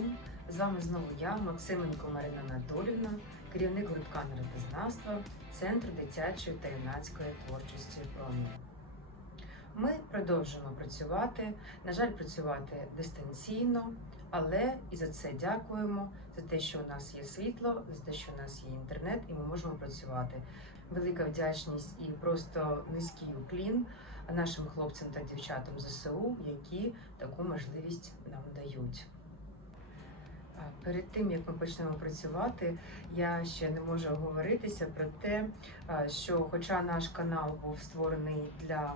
День! З вами знову я, Максименко Марина Анатолівна, керівник гуртка народознавства Центру дитячої та юнацької творчості «Промінь». Ми продовжуємо працювати, на жаль, працювати дистанційно, але і за це дякуємо за те, що у нас є світло, за те, що у нас є інтернет, і ми можемо працювати. Велика вдячність і просто низький уклін нашим хлопцям та дівчатам ЗСУ, які таку можливість нам дають. Перед тим як ми почнемо працювати, я ще не можу оговоритися про те, що, хоча наш канал був створений для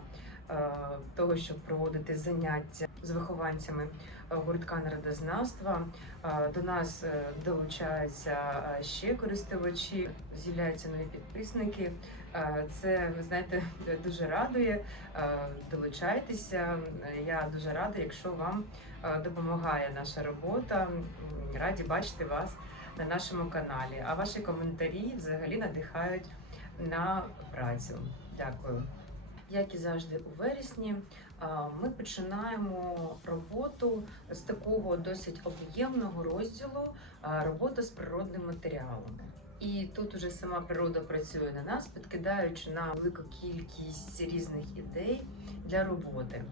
того, щоб проводити заняття з вихованцями е, гуртка народознавства, е, до нас е, долучаються е, ще користувачі, з'являються нові підписники. Е, Це ви знаєте дуже радує. Е, Долучайтеся. Я дуже рада, якщо вам е, допомагає наша робота. Раді бачити вас на нашому каналі. А ваші коментарі взагалі надихають на працю. Дякую. Як і завжди, у вересні ми починаємо роботу з такого досить об'ємного розділу робота з природним матеріалом. І тут уже сама природа працює на нас, підкидаючи нам велику кількість різних ідей для роботи.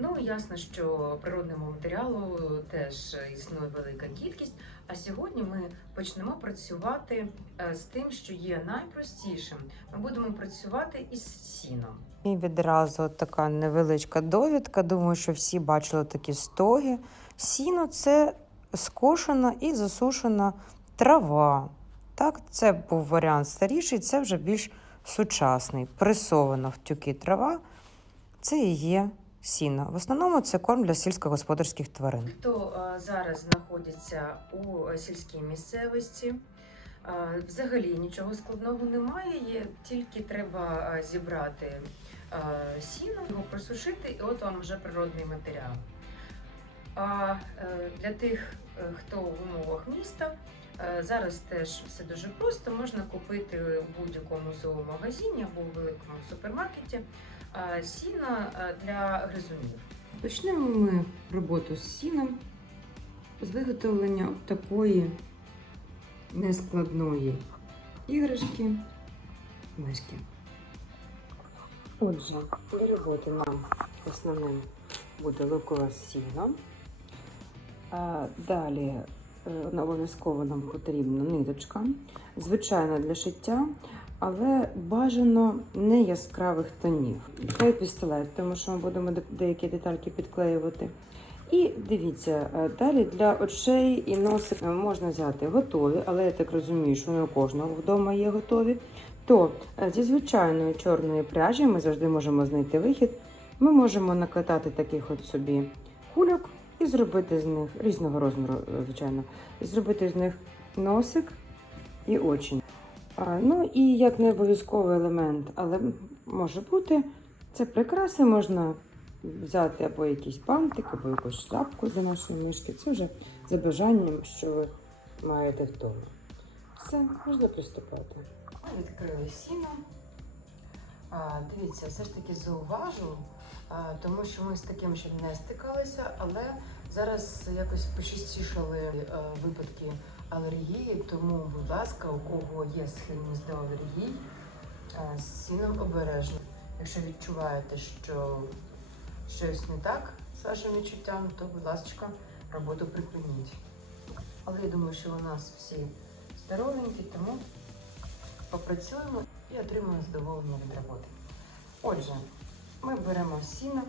Ну, ясно, що природному матеріалу теж існує велика кількість. А сьогодні ми почнемо працювати е, з тим, що є найпростішим. Ми будемо працювати із сіном. І відразу така невеличка довідка. Думаю, що всі бачили такі стоги. Сіно це скошена і засушена трава. Так, це був варіант старіший, це вже більш сучасний. Пресована в тюки трава. Це і є сіно. В основному це корм для сільськогосподарських тварин. Хто е, зараз знаходиться у е, сільській місцевості, е, взагалі нічого складного немає, є, тільки треба зібрати е, сіно, його просушити, і от вам вже природний матеріал. А е, для тих, е, хто в умовах міста, зараз теж все дуже просто. Можна купити в будь-якому зоомагазині або в великому супермаркеті сіна е, для гризунів. Почнемо ми роботу з сіном з виготовлення такої нескладної іграшки мишки. Отже, для роботи нам основним буде лукове сіно. А, Далі е, обов'язково нам потрібна ниточка, звичайно для шиття, але бажано не яскравих тонів. Клей пістолет, тому що ми будемо деякі детальки підклеювати. І дивіться, е, далі для очей і носик можна взяти готові, але я так розумію, що не у кожного вдома є готові. То е, зі звичайної чорної пряжі ми завжди можемо знайти вихід. Ми можемо накатати таких от собі кульок і зробити з них різного розміру, е, звичайно, і зробити з них носик і очі. А, ну і як не обов'язковий елемент, але може бути, це прикраси можна взяти або якийсь бантик, або якусь шляпку для нашої мишки. Це вже за бажанням, що ви маєте вдома. Все, можна приступати. Відкрили сіно. А, дивіться, все ж таки зауважу, а, тому що ми з таким ще не стикалися, але зараз якось почастішали е, випадки алергії, тому, будь ласка, у кого є схильність до алергії, е, з сіном обережно. Якщо відчуваєте, що щось не так з вашим відчуттям, то, будь ласка, роботу припиніть. Але я думаю, що у нас всі здоровенькі, тому попрацюємо і отримуємо задоволення від роботи. Отже, ми беремо сіно.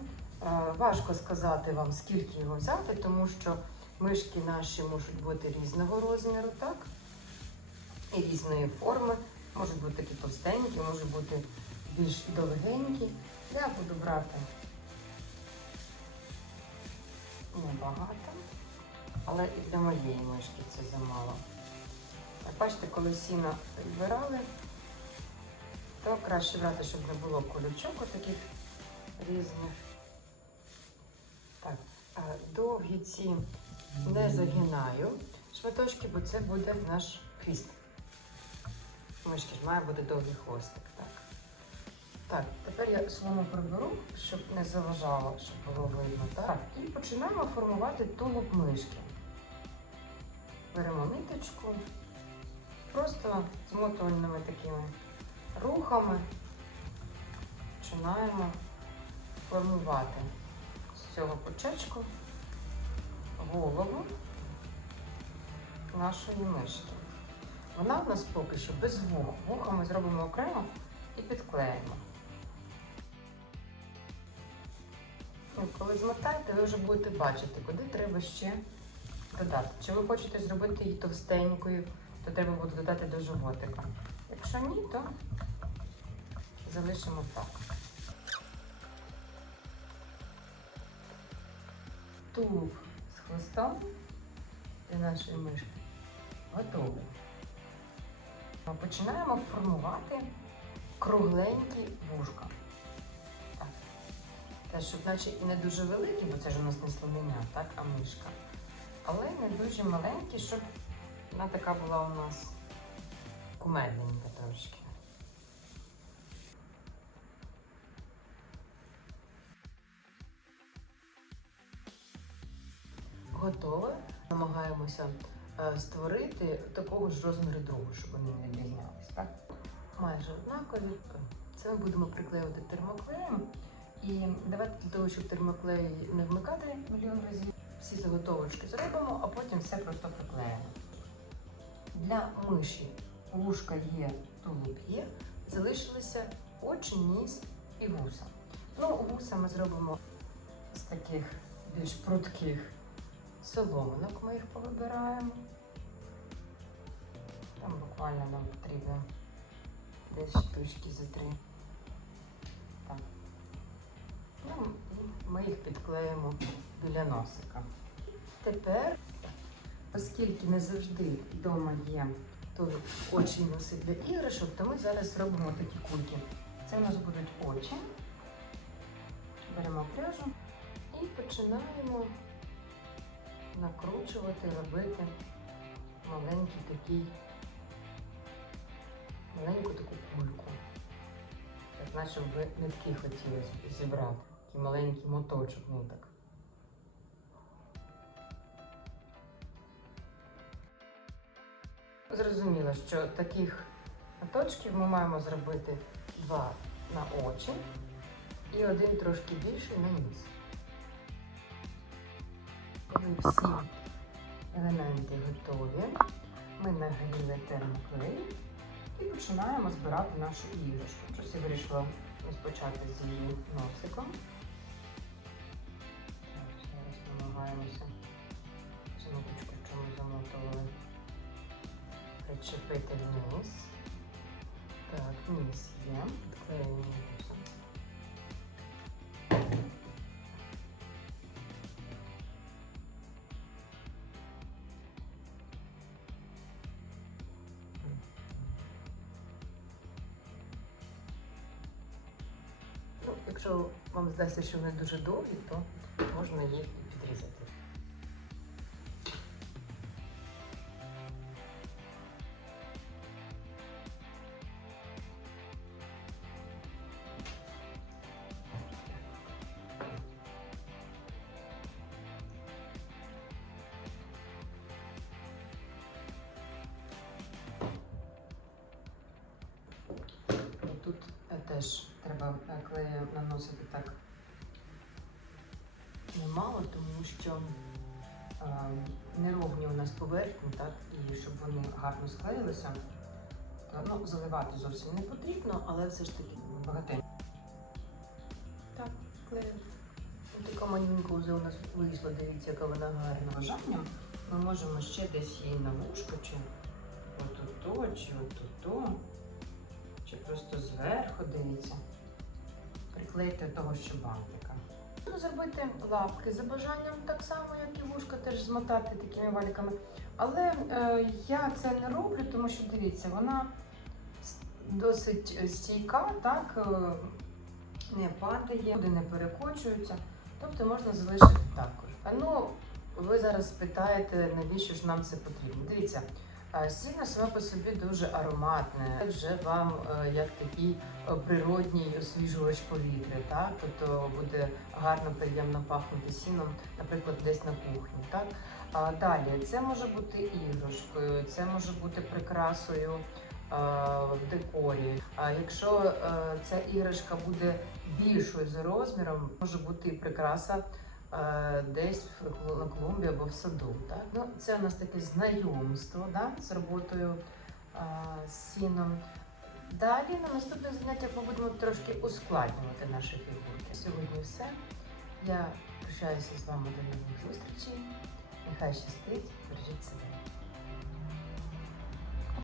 Е, Важко сказати вам, скільки його взяти, тому що мишки наші можуть бути різного розміру, так? І різної форми. Можуть бути такі товстенькі, можуть бути більш довгенькі. Я буду брати небагато, але і для моєї мишки це замало. Бачите, коли сіно відбирали, то краще брати, щоб не було колючок таких різних. Так, довгі ці не загинаю шматочки, бо це буде наш хвіст. Мишки ж має бути довгий хвостик, так. Так, тепер я солому приберу, щоб не заважало, щоб було видно. Так, і починаємо формувати тулуб мишки. Беремо ниточку, просто змотувальними такими рухами починаємо формувати з цього почечку голову нашої мишки. Вона в нас поки що без вух. Вуха ми зробимо окремо і підклеїмо. Ну, коли змотаєте, ви вже будете бачити, куди треба ще додати. Чи ви хочете зробити її товстенькою, то треба буде додати до животика. Якщо ні, то залишимо так. Тулуб хвостом для нашої мишки готовий. Ми починаємо формувати кругленькі вушка. Так. Те, щоб наче і не дуже великі, бо це ж у нас не слонення, так, а мишка. Але не дуже маленькі, щоб вона така була у нас кумедненька трошки. Готове. Намагаємося е, створити такого ж розміру другу, щоб вони не відрізнялись. Так? Майже однакові. Це ми будемо приклеювати термоклеєм. І давайте для того, щоб термоклей не вмикати мільйон разів, всі заготовочки зробимо, а потім все просто приклеїмо. Для миші вушка є, тулуб є, залишилися очі, ніс і вуса. Ну, вуса ми зробимо з таких більш прутких соломинок, ми їх повибираємо. Там буквально нам потрібно десь штучки за три. Ну, ми їх підклеїмо біля носика. Тепер, оскільки не завжди вдома є то очі і для іграшок, то ми зараз зробимо такі кульки. Це у нас будуть очі. Беремо пряжу і починаємо накручувати, робити маленький такий, маленьку таку кульку. Як наче ви нитки хотіли зібрати. Такий маленький моточок ниток. Зрозуміло, що таких моточків ми маємо зробити два на очі і один трошки більший на ніс. Всі елементи готові, ми нагріли термоклей і починаємо збирати нашу іграшку. Щось я вирішила розпочати з її носиком. Так, зараз намагаємося цю ниточку, що ми замотували, причепити вниз. Так, низ є. Відклеюємо якщо вам здається, що вони дуже довгі, то можна їх підрізати. Тут теж треба клею наносити так немало, тому що неровні у нас поверхні, так, і щоб вони гарно склеїлися, ну, заливати зовсім не потрібно, але все ж таки багатенько. Так, клею. Така маленька вже у нас вийшла, дивіться, яка вона гарна бажанням. Ми можемо ще десь її на вушко, чи отут-то, чи отут-то. Чи просто зверху дивіться. Приклеїти того, що бантика. Зробити лапки за бажанням так само, як і вушка, теж змотати такими валіками. Але е, я це не роблю, тому що дивіться, вона досить е, стійка, так е, не падає, куди не перекочується. Тобто можна залишити також. Ну, ви зараз питаєте, навіщо ж нам це потрібно? Дивіться, Сіно саме по собі дуже ароматне, вже вам е, як такий е, природній освіжувач повітря, так? Тобто буде гарно, приємно пахнути сіном, наприклад, десь на кухні. Так? А далі це може бути іграшкою, це може бути прикрасою е, в декорі. А якщо ця іграшка буде більшою за розміром, може бути і прикраса десь в клумбі або в саду. Так? Ну, це у нас таке знайомство да, з роботою е, з сіном. Далі на наступних заняттях ми будемо трошки ускладнювати наші фігурки. Сьогодні все. Я прощаюся з вами до нових зустрічей. Нехай щастить, бережіть себе.